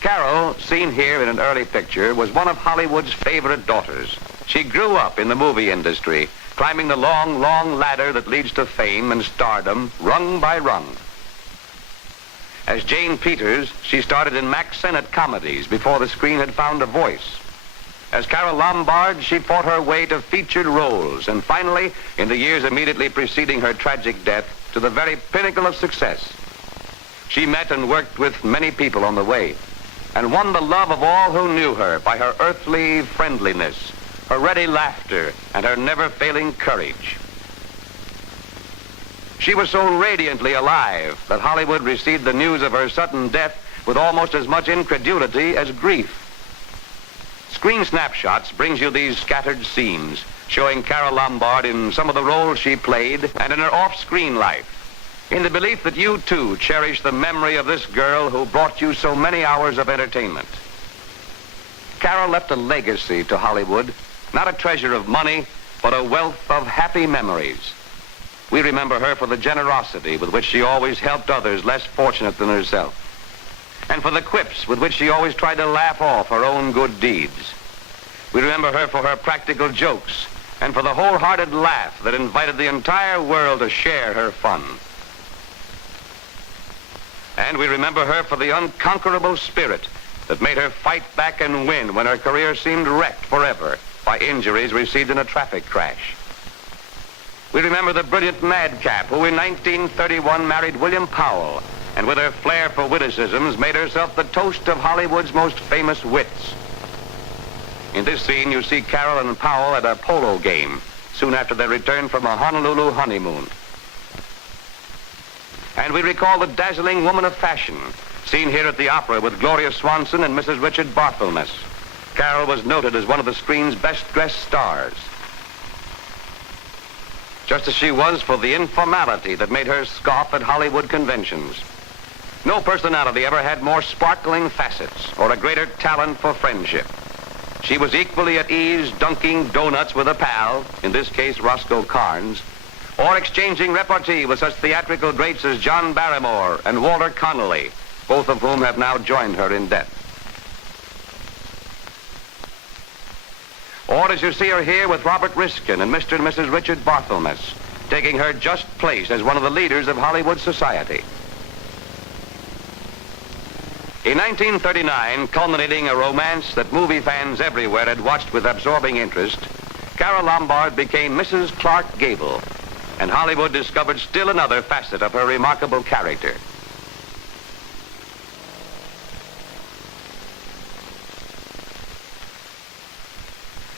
Carole, seen here in an early picture, was one of Hollywood's favorite daughters. She grew up in the movie industry, climbing the long, long ladder that leads to fame and stardom, rung by rung. As Jane Peters, she started in Mack Sennett comedies before the screen had found a voice. As Carole Lombard, she fought her way to featured roles, and finally, in the years immediately preceding her tragic death, to the very pinnacle of success. She met and worked with many people on the way, and won the love of all who knew her by her earthly friendliness, her ready laughter, and her never-failing courage. She was so radiantly alive that Hollywood received the news of her sudden death with almost as much incredulity as grief. Screen Snapshots brings you these scattered scenes showing Carole Lombard in some of the roles she played and in her off-screen life, in the belief that you too cherish the memory of this girl who brought you so many hours of entertainment. Carole left a legacy to Hollywood, not a treasure of money, but a wealth of happy memories. We remember her for the generosity with which she always helped others less fortunate than herself, and for the quips with which she always tried to laugh off her own good deeds. We remember her for her practical jokes and for the wholehearted laugh that invited the entire world to share her fun. And we remember her for the unconquerable spirit that made her fight back and win when her career seemed wrecked forever by injuries received in a traffic crash. We remember the brilliant madcap who in 1931 married William Powell, and with her flair for witticisms made herself the toast of Hollywood's most famous wits. In this scene, you see Carole and Powell at a polo game soon after their return from a Honolulu honeymoon. And we recall the dazzling woman of fashion, seen here at the opera with Gloria Swanson and Mrs. Richard Barthelmess. Carole was noted as one of the screen's best-dressed stars, just as she was for the informality that made her scoff at Hollywood conventions. No personality ever had more sparkling facets or a greater talent for friendship. She was equally at ease dunking donuts with a pal, in this case Roscoe Carnes, or exchanging repartee with such theatrical greats as John Barrymore and Walter Connolly, both of whom have now joined her in death. Or as you see her here with Robert Riskin and Mr. and Mrs. Richard Barthelmess, taking her just place as one of the leaders of Hollywood society. In 1939, culminating a romance that movie fans everywhere had watched with absorbing interest, Carole Lombard became Mrs. Clark Gable, and Hollywood discovered still another facet of her remarkable character.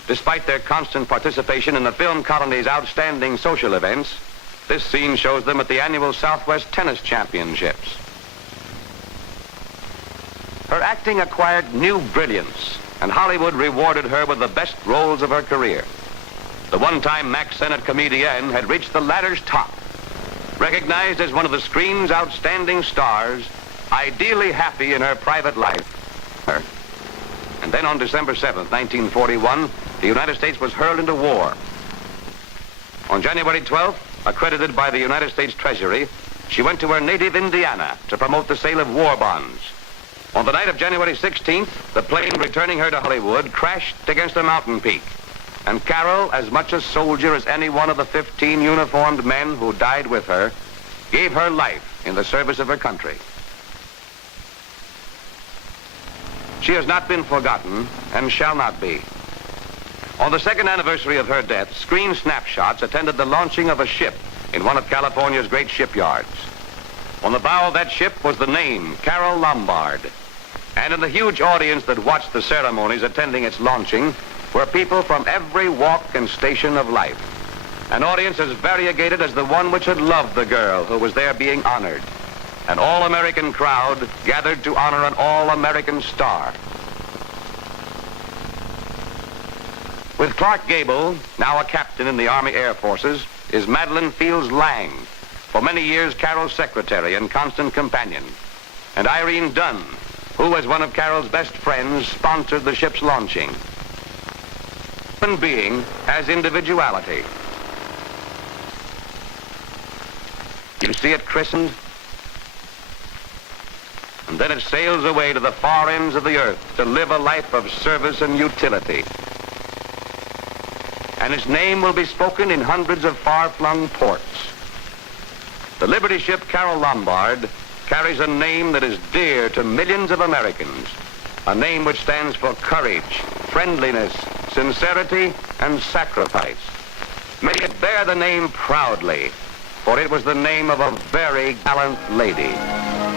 Despite their constant participation in the film colony's outstanding social events, this scene shows them at the annual Southwest Tennis Championships. Her acting acquired new brilliance, and Hollywood rewarded her with the best roles of her career. The one-time Mack Sennett comedienne had reached the ladder's top, recognized as one of the screen's outstanding stars, ideally happy in her private life. And then on December 7th, 1941, the United States was hurled into war. On January 12th, accredited by the United States Treasury, she went to her native Indiana to promote the sale of war bonds. On the night of January 16th, the plane returning her to Hollywood crashed against a mountain peak. And Carole, as much a soldier as any one of the 15 uniformed men who died with her, gave her life in the service of her country. She has not been forgotten and shall not be. On the second anniversary of her death, Screen Snapshots attended the launching of a ship in one of California's great shipyards. On the bow of that ship was the name, Carole Lombard. And in the huge audience that watched the ceremonies attending its launching were people from every walk and station of life. An audience as variegated as the one which had loved the girl who was there being honored. An all-American crowd gathered to honor an all-American star. With Clark Gable, now a captain in the Army Air Forces, is Madeline Fields Lang, for many years Carole's secretary and constant companion, and Irene Dunn, who, as one of Carole's best friends, sponsored the ship's launching. Human being has individuality. You see it christened, and then it sails away to the far ends of the earth to live a life of service and utility. And its name will be spoken in hundreds of far-flung ports. The Liberty ship Carole Lombard carries a name that is dear to millions of Americans, a name which stands for courage, friendliness, sincerity, and sacrifice. May it bear the name proudly, for it was the name of a very gallant lady.